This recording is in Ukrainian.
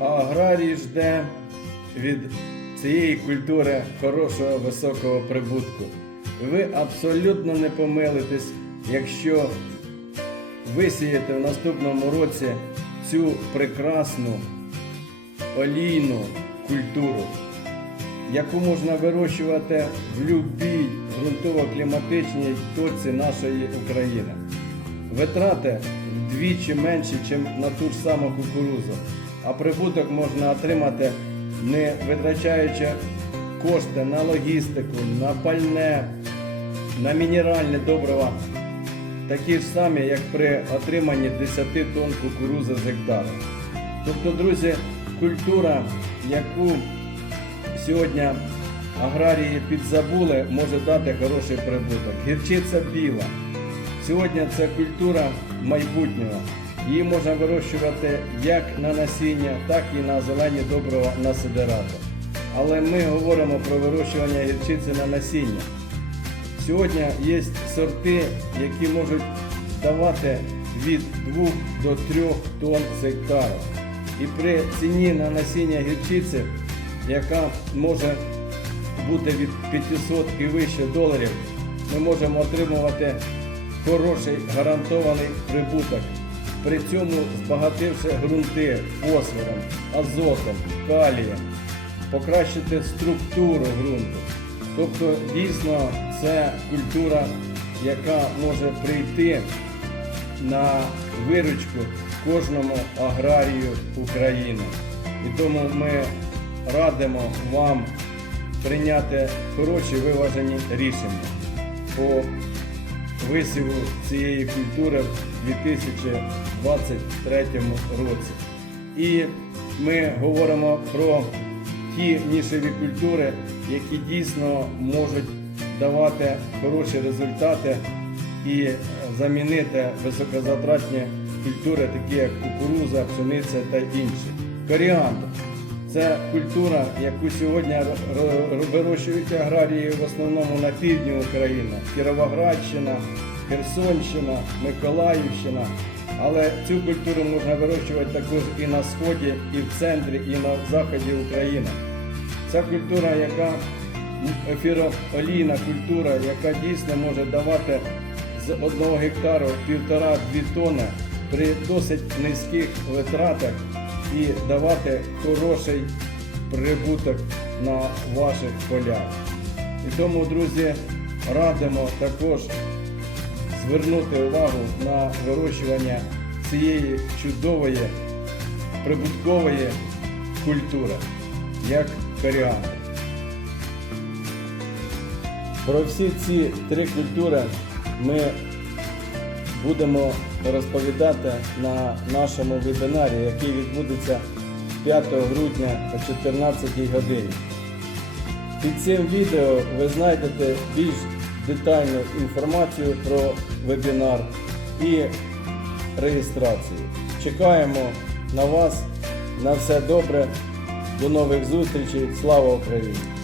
а аграрій жде від цієї культури хорошого високого прибутку. Ви абсолютно не помилитесь, якщо висієте в наступному році цю прекрасну олійну культуру, яку можна вирощувати в будь-якій ґрунтово-кліматичній точці нашої України. Витрати вдвічі менші, ніж на ту ж саму кукурузу, а прибуток можна отримати не витрачаючи кошти на логістику, на пальне, на мінеральне добрива, такі ж самі, як при отриманні 10 тонн кукурузи з гектара. Тобто, друзі, культура, яку сьогодні аграрії підзабули, може дати хороший прибуток. Гірчиця біла. Сьогодні це культура майбутнього. Її можна вирощувати як на насіння, так і на зелені добрива на сидератор. Але ми говоримо про вирощування гірчиці на насіння. Сьогодні є сорти, які можуть давати від 2 до 3 тонн з. І при ціні на насіння гірчиці, яка може бути від 500 і вище доларів, ми можемо отримувати хороший гарантований прибуток. При цьому збагативши ґрунти фосфором, азотом, калієм, покращити структуру ґрунту. Тобто дійсно це культура, яка може прийти на виручку кожному аграрію України. І тому ми радимо вам прийняти хороші виважені рішення по висіву цієї культури в 2023 році. І ми говоримо про ті нішеві культури, які дійсно можуть давати хороші результати і замінити високозатратні культури, такі як кукуруза, пшениця та інші. Коріандр це культура, яку сьогодні вирощують аграрії в основному на півдні України, Кіровоградщина, Херсонщина, Миколаївщина. Але цю культуру можна вирощувати також і на сході, і в центрі, і на заході України. Ця культура, яка ефіроолійна культура, яка дійсно може давати з одного гектару півтора-дві тонни при досить низьких витратах і давати хороший прибуток на ваших полях. І тому, друзі, радимо також звернути увагу на вирощування цієї чудової прибуткової культури, як коріандр. Про всі ці три культури ми будемо розповідати на нашому вебінарі, який відбудеться 5 грудня о 14 годині. Під цим відео ви знайдете більш детальну інформацію про вебінар і реєстрацію. Чекаємо на вас. На все добре. До нових зустрічей. Слава Україні!